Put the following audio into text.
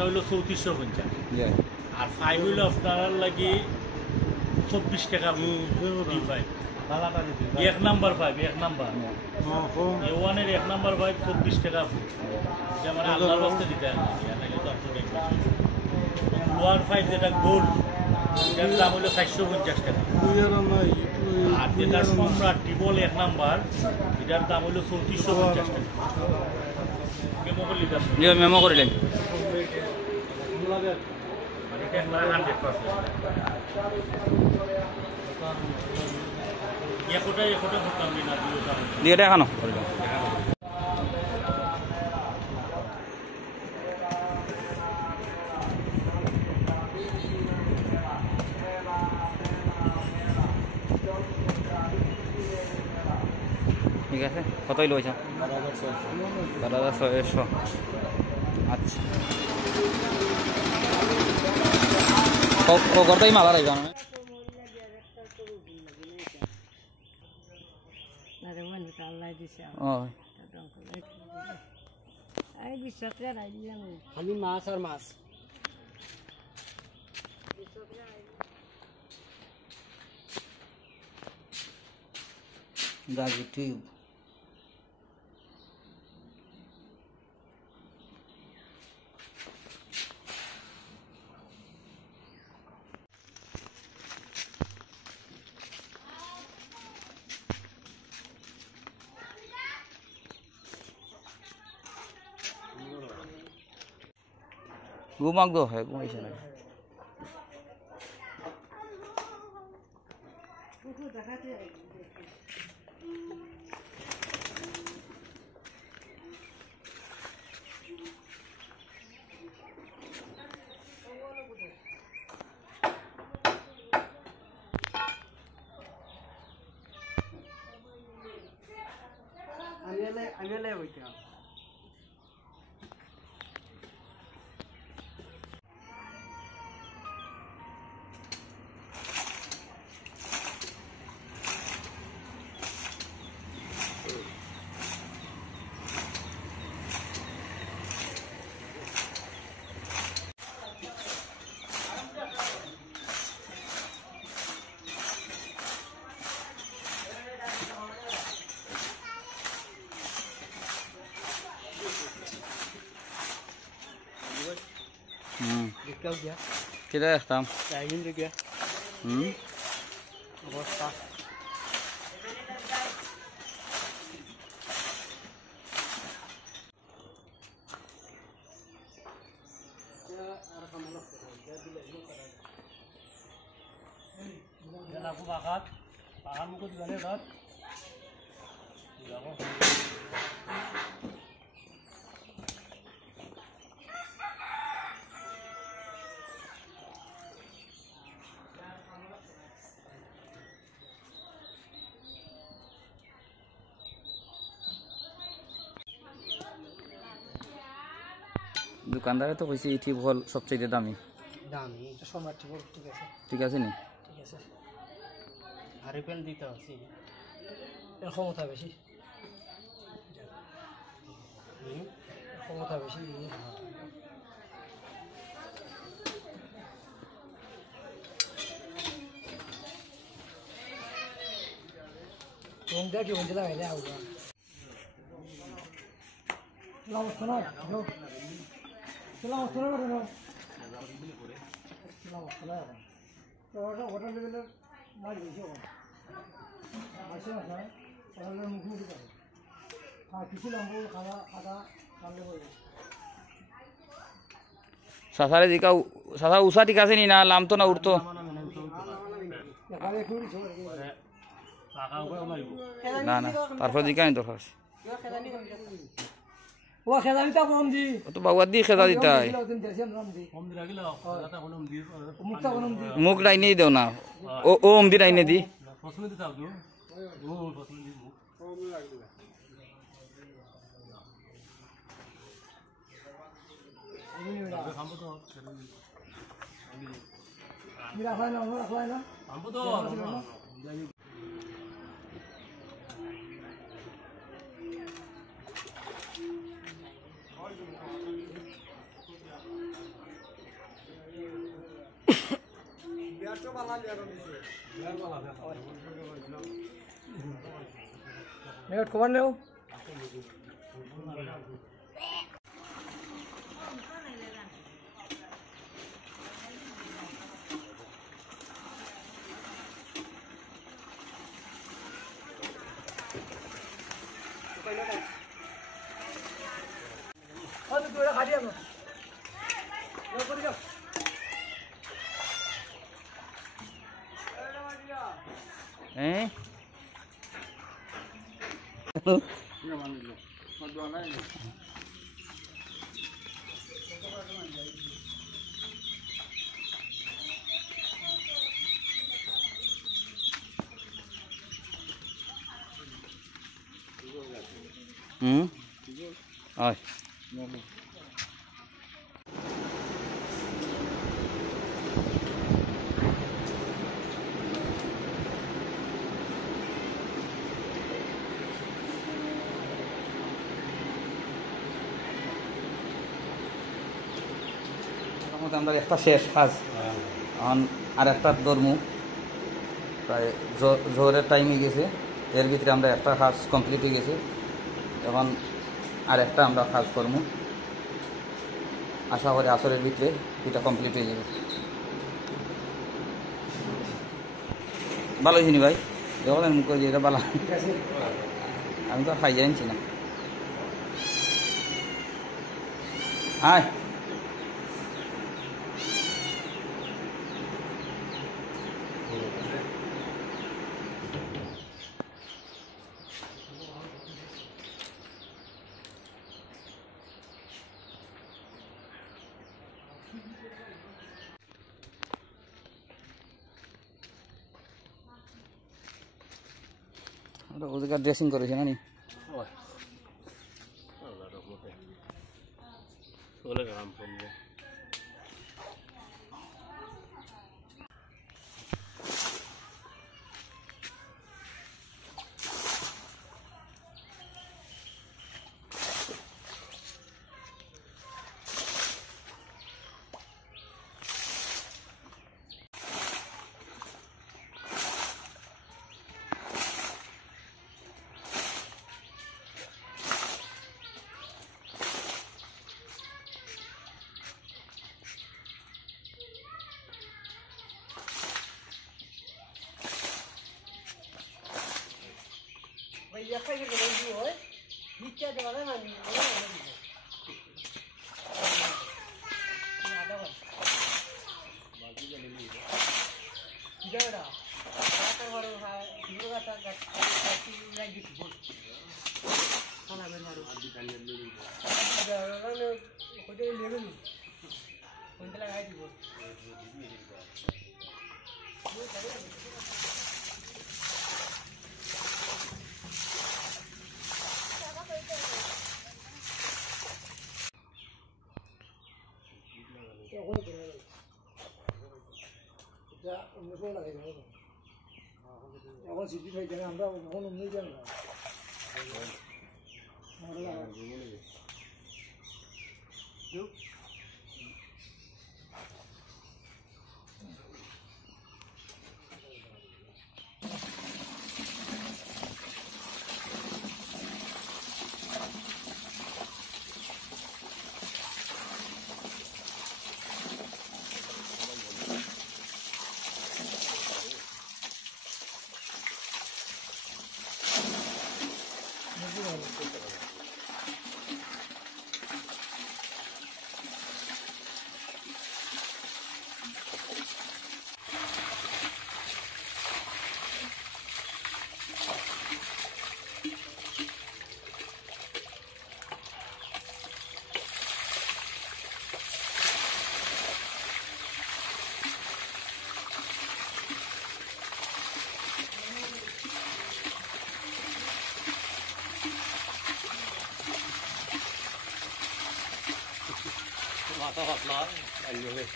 ওটা হলো 3450 আর 5 হলো আপনার লাগি 24 টাকা D5 এক নাম্বার 5 এক নাম্বার A1 এর এক নাম্বার 5 24 টাকা যেমন আল্লাহর রাস্তায় দিতে লোয়ার 5 যেটা গোল্ড এটার দাম হলো 450 টাকা আর যেটা সম্রাট টিবল এক নাম্বার এটার দাম হলো 3450 টাকা মেমো করিলেন দিয়ে দেখানো ঠিক আছে কতই লইছা 12,600 আচ্ছা করতেই মালা রাখবে না খালি মাছ আর মাছ গাজি টিউব घुमाक दो है घुमाई से আমি বইতে kita tam ingin juga অবস্থা aku bakat muka juga lihat दुकानदारे तो कैसे इठी भल सबचेয়ে दामी দামি এটা সম্রাট ठीक আছে নি ঠিক আছে আর পেন দিতে আছে এর ক্ষমতা বেশি ক্ষমতা বেশি কোনটা কি বলতে লাগাইলে আউগা লাও শোনা যাও লাও শোনা না লাও শোনা তো ওটা লেভেলের মাছ বেশি হবে আসে না তাহলে মুখোমুখি করে হ্যাঁ কিছু লম্ব খাওয়া আদা কামড়ে পড়বে সাসারে দিকা সাসা উষা ঠিক আছে নি না লামতো না উঠতো না না তারপর দিকা নি দরকার ও খেদানিটা কম দি তো বাবা দি খেদা দিতাই মুখ ডাইনে দাও না ও ওম দি ডাইনে দি Mira, Juana, Juana. নেট খবর নেও Rồi. আমরা একটা শেষ কাজ এখন আর একটা ধর্মু প্রায় জোহরের টাইমে গেছে এর ভিতরে আমরা একটা কাজ কমপ্লিট হয়ে গেছে এখন আর একটা আমরা কাজ করবো আশা করি আসরের ভিতরে এটা কমপ্লিট হয়ে যাবে ভালো হয়েছিনি ভাই দেখলেন মুখ করে এটা ভালো আমি তো খাই জানছি না হ্যাঁ ওদেরকে ড্রেসিং করেছে না নি এখন সিটি হয়ে যাবে আমরা কখনো নিয়ে যাবো Mata hot lá,